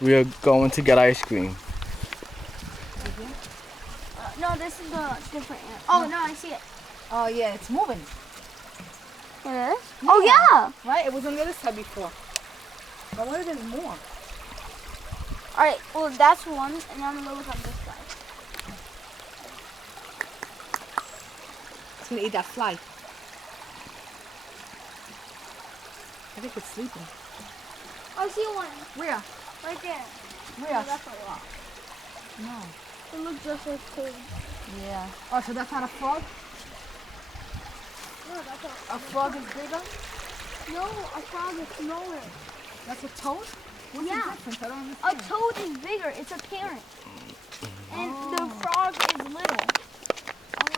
We are going to get ice cream. No, this is the different ant. Oh, no, I see it. Oh, yeah, it's moving. It is? Oh, yeah. Right? It was on the other side before. But what if there's more? All right, well, that's one, and now I'm going to look on this side. It's going to eat that fly. I think it's sleeping. Oh, I see one. Where? Right there. Where? No, that's a rock. No. It looks just like food. Yeah. Oh, so that's not a frog? No, that's A frog is bigger? No, a frog is smaller. That's a toad? What's Yeah. the difference? I don't A understand. toad is bigger. It's a parent. And the frog is little. Oh,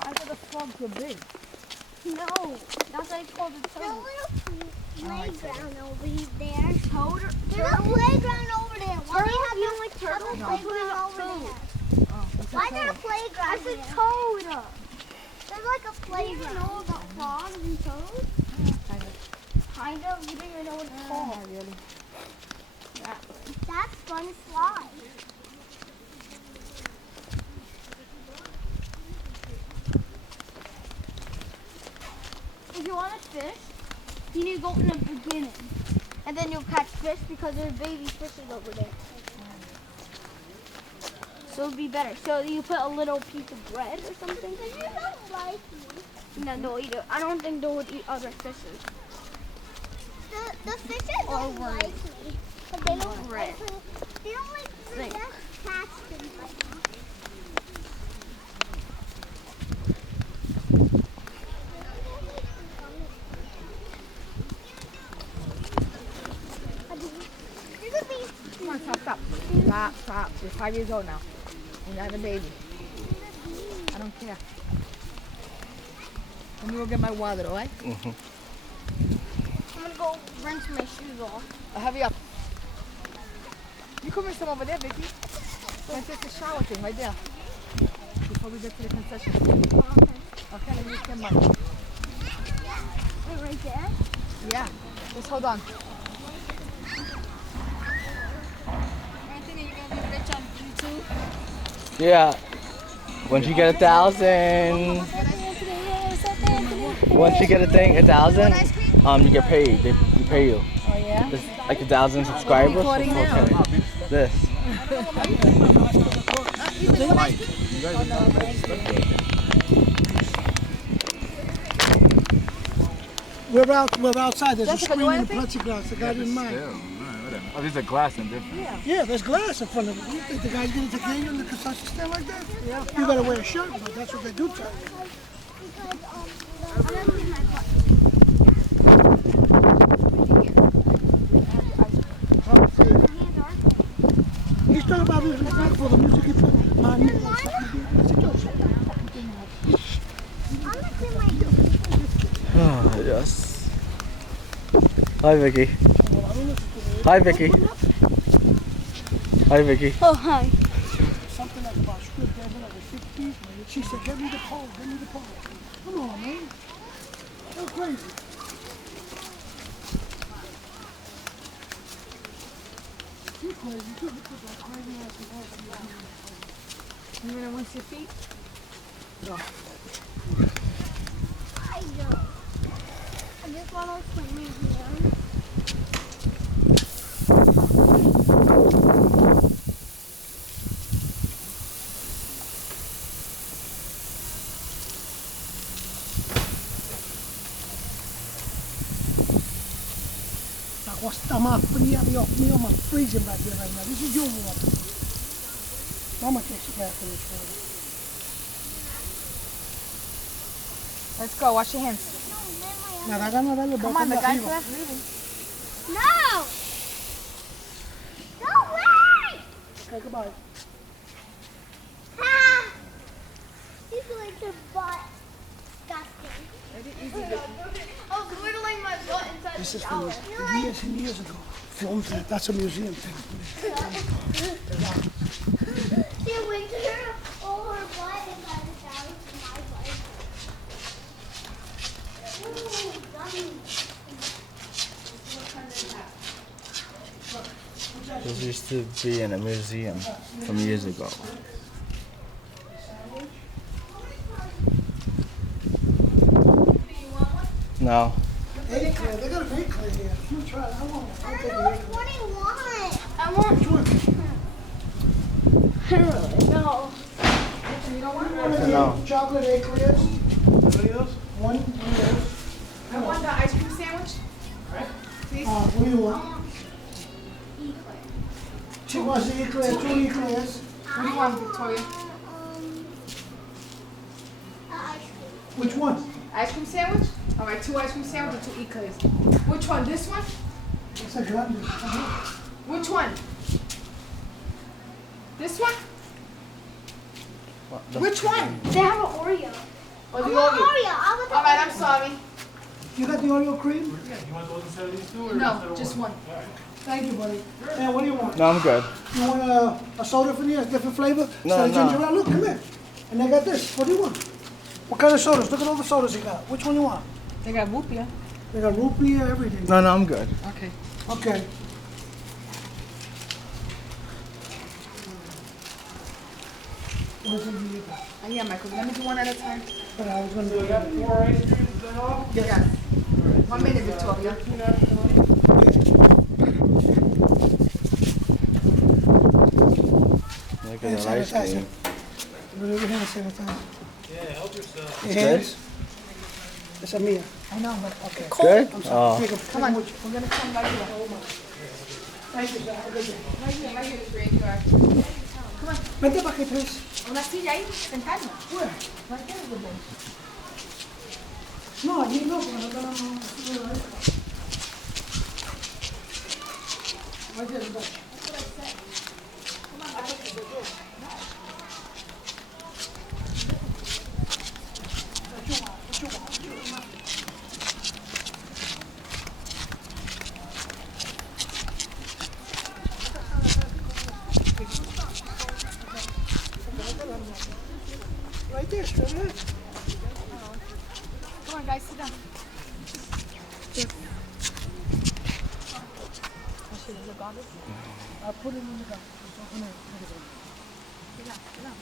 I thought the frogs were big. No, that's why it's called a There's a toad. little playground over there. Toad? There's a playground over there. Why do Turtles? have You don't like turtles? a No. playground over Toad. there? Oh, it's a Why is there a toad. playground That's a here? toad. There's like a Do you playground. know about frogs and toads? Kind of. Kind of. You don't even know what it's called. Not really. That's fun to slide. If you want to fish, you need to go in the beginning. And then you'll catch fish because there's baby fishes over there. So it'll be better. So you put a little piece of bread or something. You don't like me. No, they'll eat it. I don't think they would eat other fishes. The fishes don't like me. But they don't Right. like me. They don't like me. Think. Cats didn't like me. Come on, stop. Stop. You're 5 years old now. You're not a baby. I don't care. Let me go get my water, all right? I'm gonna go rinse my shoes off. Hurry up. You come in some over there, Vicky. Let's take the shower thing right there. Before we get to the concession. Okay, let me come up. Wait, right there? Yeah. Just hold on. Anthony, you're gonna be rich on YouTube? Yeah. Once you get 1,000, once you get a thing, 1,000, you get paid. You pay you. Oh, yeah? It's like 1,000 subscribers. Recording now. Okay. This. We're outside. There's Jessica, a screen do in the anything? plexiglass. The guy didn't mind. Oh, there's a glass in different. Yeah, there's glass in front of it. You think the guy's going to take you in the concession stand like that? Yeah. You better wear a shirt, but that's what they do to you. He's talking about music for the music he put. My music. Oh, yes. Hi, Vicky. Hi, Vicky. Hi, Vicky. Oh, hi. Something like about script over like a 50. She said, "Give me the pole. Give me the pole." Come on, man. That's crazy. You crazy too. You put that crazy ass in there. You want to rinse your feet? I don't. I just want to swim in here. I'm freezing back here right now. This is your water. Mama takes a bath in this water. Let's go. Wash your hands. Come Come on, the guy's left leaving. No! No way! Okay, goodbye. Ah! He's going to butt. Disgusting. I was wiggling my butt inside This the is shower. from years and years ago. Filmed it. That's a museum thing. She went to her, all her butt inside the shower from my butt. Ooh, gummy. This used to be in a museum from years ago. No. Egg clear. They got an egg clear here. I'm gonna try it. I want it. I'll take the egg clear. What do you want? I want. Which one? I don't really know. No. Chocolate egg clears. One of those. I want the ice cream sandwich. Please. What do you want? She wants the eclairs, 2 eclairs. What do you want, Victoria? Which one? Ice cream sandwich? All right, 2 ice cream sandwiches or 2 eclairs. Which one? This one? It's a grande. Which one? This one? Which one? They have an Oreo. Or the I want Oreo? Oreo. I want the All right, I'm sorry. You got the Oreo cream? You want those instead of these two? Or No, just one. Thank you, buddy. And what do you want? No, I'm good. You want a soda from here, a different flavor? No, Instead of ginger no. ale? Look, come here. And they got this. What do you want? What kind of sodas? Look at all the sodas they got. Which one you want? They got root beer. They got root beer, everything. No, I'm good. Okay. Okay. Where's the beer? Yeah, Michael, let me do one at a time. But I was gonna do that. Yes. 1 minute, Victoria. Look at that ice cream. Put it over here and sanitize. Yeah, help yourself. Your hands? Esa mía. I know, but It's good? Oh. Take 'em. come on. We're going to come right here. Thank you, sir. Have a good day. Right here, this range yard. Vente para que please. Una silla ahí, sentarnos. Where? Right there, good boy. No, allí no, porque no tenemos... Right there, go. Right there, straight ahead. Come on, guys, sit down. I'll put it in the car. Sit down, sit down.